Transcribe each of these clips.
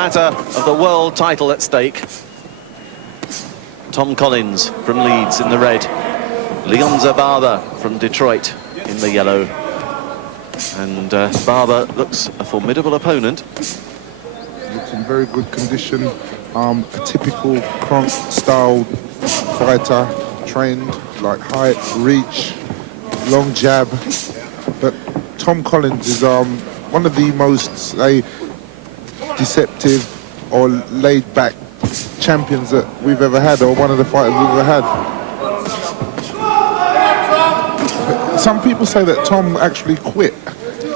matter of the world title at stake. Tom Collins from Leeds in the red. Leeonzer Barber from Detroit in the yellow. And Barber looks a formidable opponent. Looks in very good condition. A typical Kronk-style fighter, trained like height, reach, long jab. But Tom Collins is one of the most, say, deceptive or laid-back champions that we've ever had, or one of the fighters we've ever had. Some people say that Tom actually quit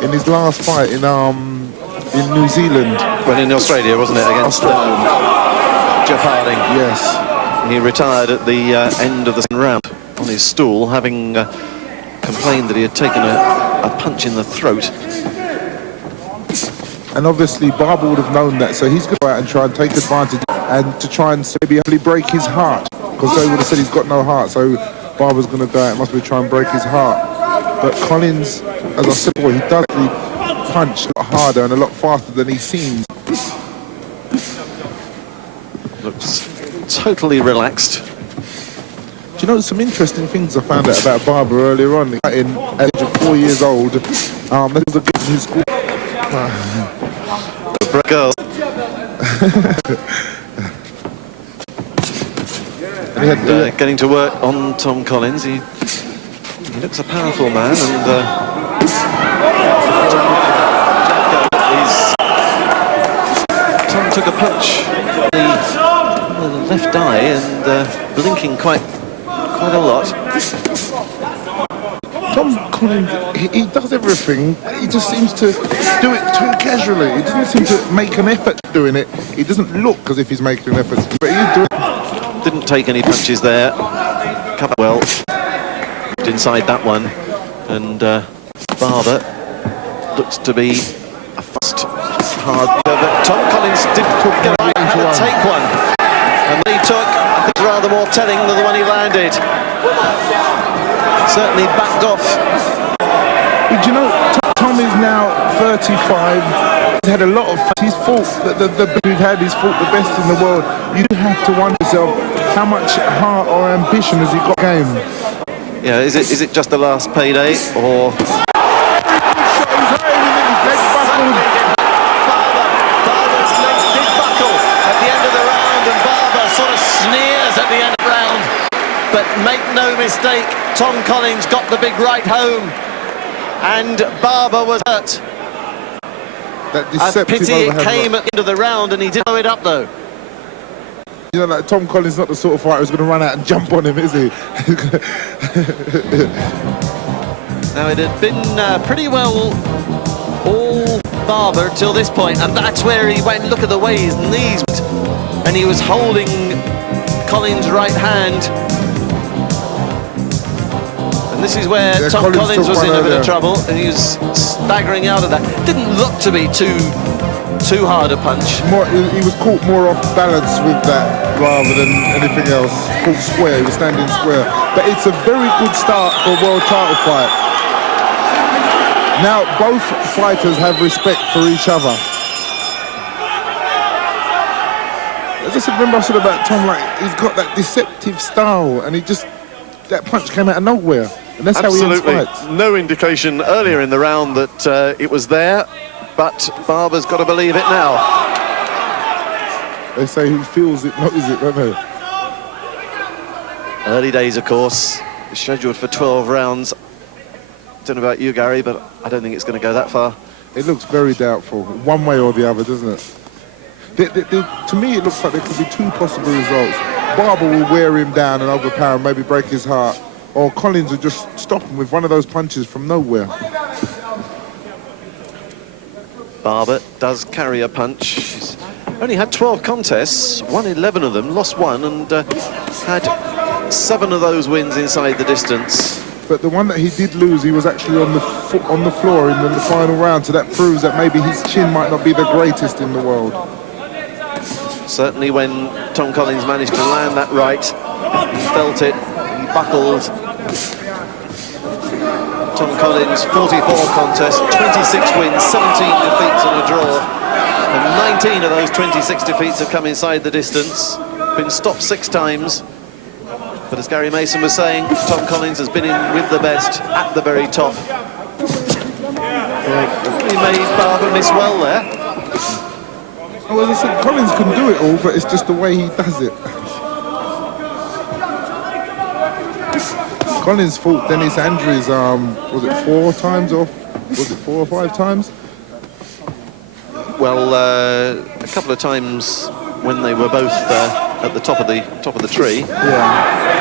in his last fight in New Zealand. Well, in Australia, wasn't it, against Jeff Harding? Yes. He retired at the end of the second round on his stool, having complained that he had taken a punch in the throat. And obviously Barber would have known that, so he's going to go out and try and take advantage and to try and maybe hopefully break his heart, because they would have said he's got no heart, so Barber's going to go out and must be trying to break his heart. But Collins, as I said before, he does actually punch a lot harder and a lot faster than he seems. Looks totally relaxed. Do you know some interesting things I found out about Barber earlier on? At the age of 4 years old, that was a good in his school. Girls. And getting to work on Tom Collins. He looks a powerful man, and Tom took a punch in the left eye and blinking quite a lot. Tom Collins, he does everything. He just seems to do it too casually. He doesn't seem to make an effort doing it. He doesn't look as if he's making an effort, but he's doing it. Didn't take any punches there. Covered well inside that one, and Barber looks to be a fast, hard. But Tom Collins didn't get right how to take one, and what he took, I think, rather more telling than the one he landed. Certainly backed off. But you know, Tom is now 35. He's had a lot of. He's fought the best he's had. He's fought the best in the world. You have to wonder yourself, how much heart or ambition has he got game? Yeah, is it just the last payday, or? Barber's legs did buckle at the end of the round, and Barber sort of sneers at the end of the round. But make no mistake, Tom Collins got the big right home, and Barber was hurt. A pity it came at the end of the round, and he did blow it up though. You know, like Tom Collins is not the sort of fighter who's going to run out and jump on him, is he? Now, it had been pretty well all Barber till this point, and that's where he went. Look at the way his knees went, and he was holding Collins' right hand. And this is where Tom Collins was in a bit of trouble, and he was staggering out of that. Didn't look to be too hard a punch. He was caught more off balance with that rather than anything else. Caught square, he was standing square. But it's a very good start for a world title fight. Now both fighters have respect for each other. As I said, remember I said about Tom, like, he's got that deceptive style, and that punch came out of nowhere. And that's absolutely how he wins fights. No indication earlier in the round that it was there. But Barber's got to believe it now. They say who feels it knows it, don't they? Early days, of course. It's scheduled for 12 rounds. Don't know about you, Gary, but I don't think it's going to go that far. It looks very doubtful, one way or the other, doesn't it? To me, it looks like there could be two possible results. Barber will wear him down and overpower him, maybe break his heart, or Collins will just stop him with one of those punches from nowhere. Barber does carry a punch. He's only had 12 contests, won 11 of them, lost one, and had 7 of those wins inside the distance. But the one that he did lose, he was actually on the floor in the final round, so that proves that maybe his chin might not be the greatest in the world. Certainly when Tom Collins managed to land that right, he felt it, he buckled. Tom Collins, 44 contests, 26 wins, 17 defeats and a draw. And 19 of those 26 defeats have come inside the distance. Been stopped 6 times. But as Gary Mason was saying, Tom Collins has been in with the best at the very top. He made Barber miss well there. Well, as I said, Collins can do it all, but it's just the way he does it. Collins fought Dennis Andrews, was it 4 times or was it 4 or 5 times? Well, a couple of times when they were both at the top of the tree. Yeah.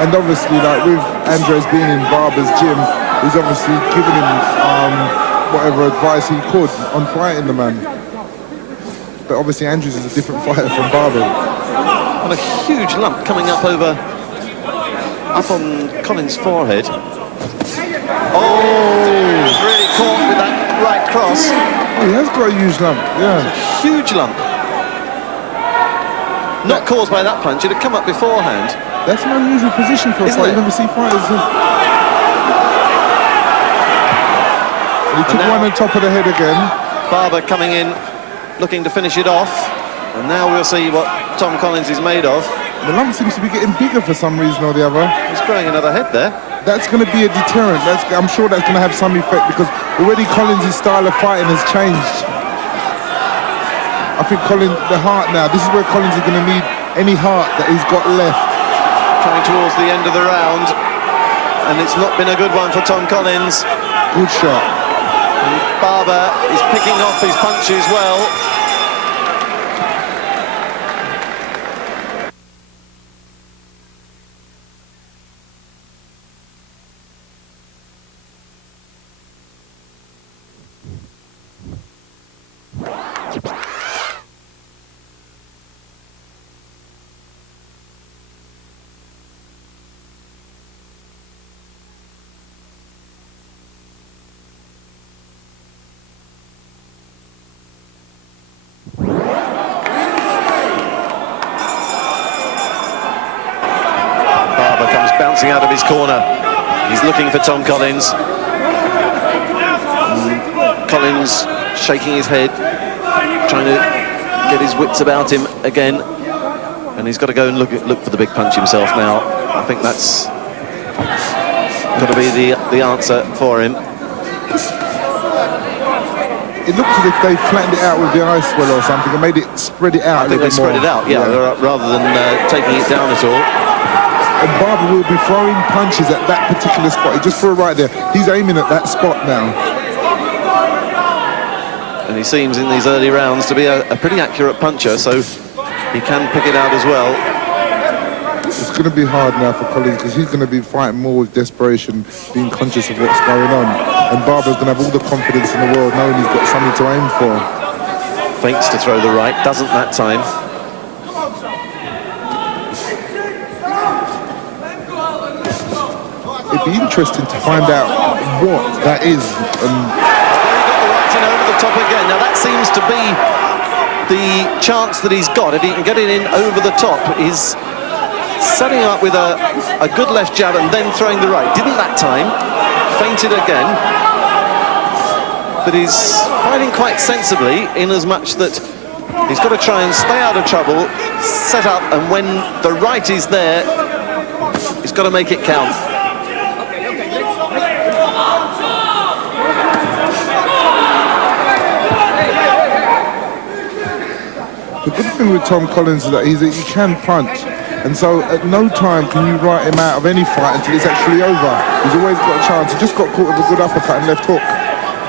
And obviously, like with Andres being in Barber's gym, he's obviously given him whatever advice he could on fighting the man. But obviously Andrews is a different fighter from Barber. And a huge lump coming up on Collins' forehead. Oh, he's really caught with that right cross. Oh, he has got a huge lump, yeah. It's a huge lump. Not caused by that punch, it had come up beforehand. That's an unusual position for a fight. You never see fighters. He took one on top of the head again. Barber coming in, looking to finish it off. And now we'll see what Tom Collins is made of. The lump seems to be getting bigger for some reason or the other. He's growing another head there. That's going to be a deterrent. I'm sure that's going to have some effect because already Collins' style of fighting has changed. I think the heart now, this is where Collins is going to need any heart that he's got left. Coming towards the end of the round. And it's not been a good one for Tom Collins. Good shot. And Barber is picking off his punches well. Bouncing out of his corner. He's looking for Tom Collins. Collins shaking his head, trying to get his wits about him again. And he's got to go and look for the big punch himself now. I think that's got to be the answer for him. It looks as if they flattened it out with the ice well or something and made it spread it out. I think they spread it out, yeah. Rather than taking it down at all. And Barber will be throwing punches at that particular spot. He just threw it right there. He's aiming at that spot now. And he seems in these early rounds to be a pretty accurate puncher, so he can pick it out as well. It's going to be hard now for Collins because he's going to be fighting more with desperation, being conscious of what's going on. And Barber's going to have all the confidence in the world knowing he's got something to aim for. Feints to throw the right, doesn't that time. It'd be interesting to find out what that is. There he got the right in over the top again. Now that seems to be the chance that he's got. If he can get it in over the top, is setting up with a good left jab and then throwing the right. Didn't that time. Feinted again. But he's fighting quite sensibly in as much that he's got to try and stay out of trouble, set up, and when the right is there, he's got to make it count. The good thing with Tom Collins is that he can punch, and so at no time can you write him out of any fight until it's actually over. He's always got a chance. He just got caught with a good uppercut and left hook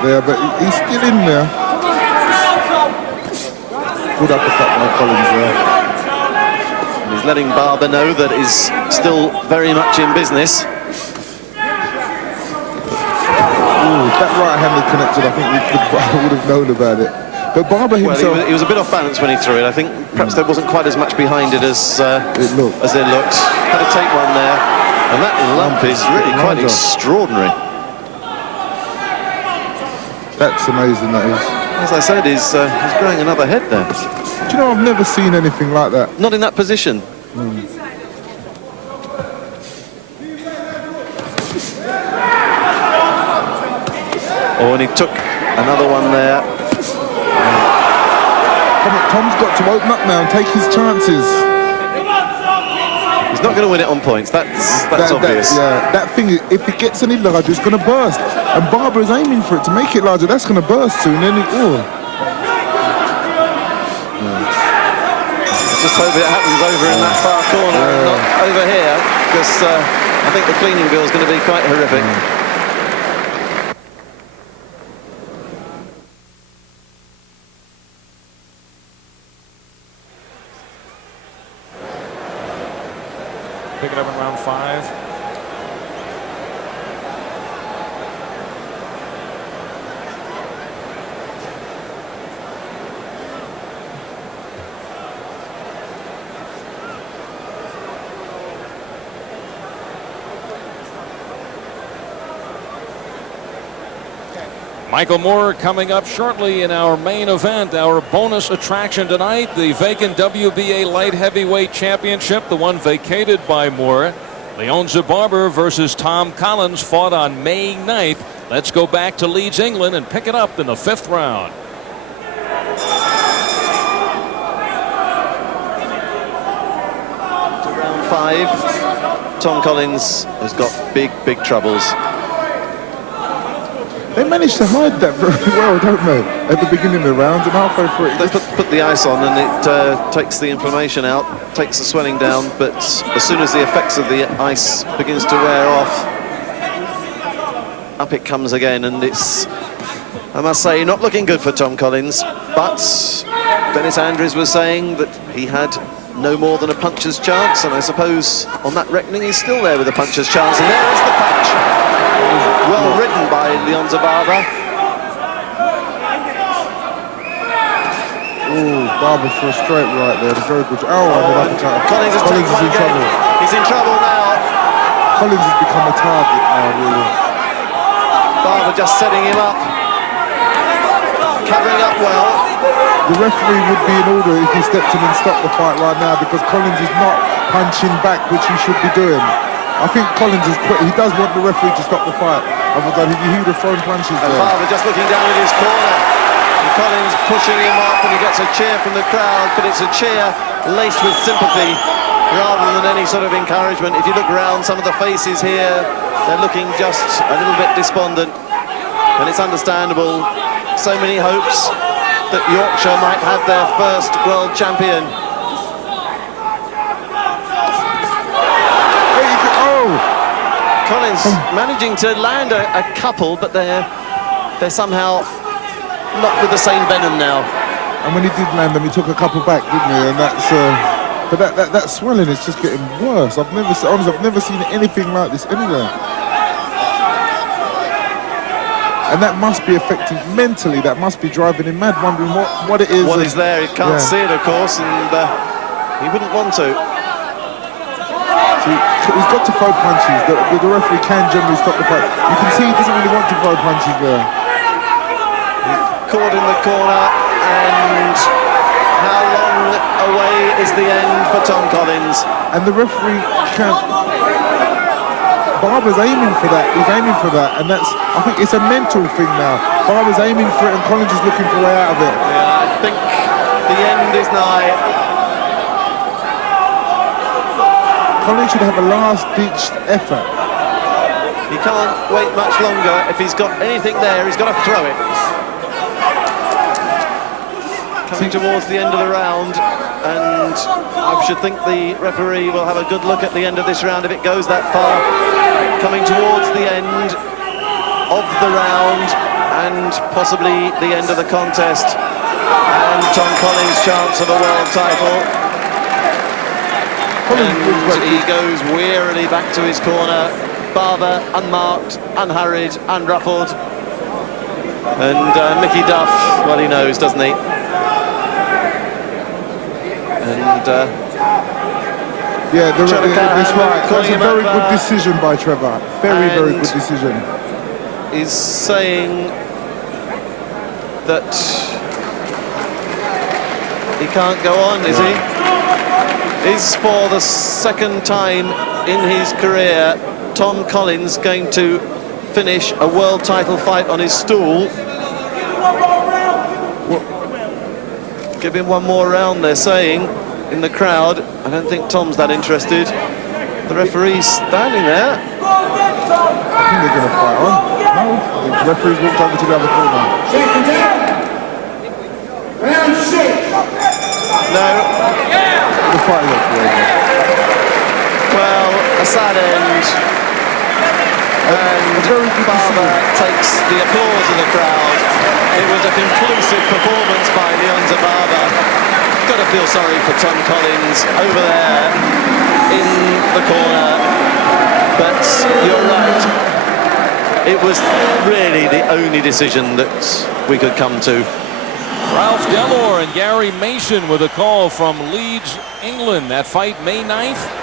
there, but he's still in there. Good uppercut by Collins there. And he's letting Barber know that he's still very much in business. Ooh, if that right hand had connected, I think we would have known about it. But Barber himself... Well, he was a bit off balance when he threw it. I think perhaps there wasn't quite as much behind it as it looked. Had to take one there. And that lump is really quite extraordinary. That's amazing, that is. As I said, he's growing another head there. Do you know, I've never seen anything like that. Not in that position. Oh, and he took another one there. Come on, Tom's got to open up now and take his chances. He's not going to win it on points. That's obvious. That thing, if it gets any larger, it's going to burst. And Barber is aiming for it to make it larger. That's going to burst soon. Then Just hope it happens over in that far corner and not over here, because I think the cleaning bill is going to be quite horrific. Pick it up in round 5. Michael Moore coming up shortly in our main event, our bonus attraction tonight, the vacant WBA light heavyweight championship, the one vacated by Moore. Leeonzer Barber versus Tom Collins fought on May 9th. Let's go back to Leeds, England, and pick it up in the 5th round. To round 5, Tom Collins has got big troubles. they managed to hide that very well, don't they? At the beginning of the round and halfway through it. They put the ice on and it takes the inflammation out, takes the swelling down, but as soon as the effects of the ice begins to wear off, up it comes again, and it's, I must say, not looking good for Tom Collins. But Dennis Andrews was saying that he had no more than a puncher's chance, and I suppose on that reckoning he's still there with a puncher's chance, and there is the punch. Well ridden by Leeonzer Barber. Ooh, Barber for a straight right there. Very good. Collins is in trouble. He's in trouble now. Collins has become a target now, really. Barber just setting him up. Covering up well. The referee would be in order if he stepped in and stopped the fight right now, because Collins is not punching back, which he should be doing. I think Collins is quit. He does want the referee to stop the fight. Otherwise, he would have thrown punches there. And Barber just looking down at his corner. And Collins pushing him up, and he gets a cheer from the crowd, but it's a cheer laced with sympathy rather than any sort of encouragement. If you look around, some of the faces here, they're looking just a little bit despondent. And it's understandable. So many hopes that Yorkshire might have their first world champion. Collins managing to land a couple, but they're somehow not with the same venom now. And when he did land them, he took a couple back, didn't he? And that's but that swelling is just getting worse. I've never seen anything like this anywhere. And that must be affecting mentally. That must be driving him mad, wondering what it is. What is there? He can't see it, of course, and he wouldn't want to. So he's got to throw punches. The referee can generally stop the fight. You can see he doesn't really want to throw punches there. Caught in the corner, and how long away is the end for Tom Collins? And the referee can't. Barber's aiming for that. He's aiming for that, and I think it's a mental thing now. Barber's aiming for it, and Collins is looking for a way out of it. Yeah, I think the end is nigh. Collins should have a last-ditch effort. He can't wait much longer. If he's got anything there, he's got to throw it. Coming towards the end of the round, and I should think the referee will have a good look at the end of this round if it goes that far. Coming towards the end of the round, and possibly the end of the contest, and Tom Collins' chance of a world title. And he goes wearily back to his corner. Barber, unmarked, unhurried, unruffled. And Mickey Duff, well, he knows, doesn't he? And yeah, that's right. That's a very good decision by Trevor. Very good decision. He's saying that he can't go on, is he? Is for the second time in his career Tom Collins going to finish a world title fight on his stool? Give him one more round, they're saying, in the crowd. I don't think Tom's that interested. The referee's standing there. I think they're going to fight on. No, the referee's walked over to the other corner. Round 6. No. The fight is over. Well, a sad end. And Barber takes the applause of the crowd. It was a conclusive performance by Leeonzer Barber. Got to feel sorry for Tom Collins over there in the corner. But you're right. It was really the only decision that we could come to. Ralph Delor and Gary Mason with a call from Leeds, England. That fight May 9th.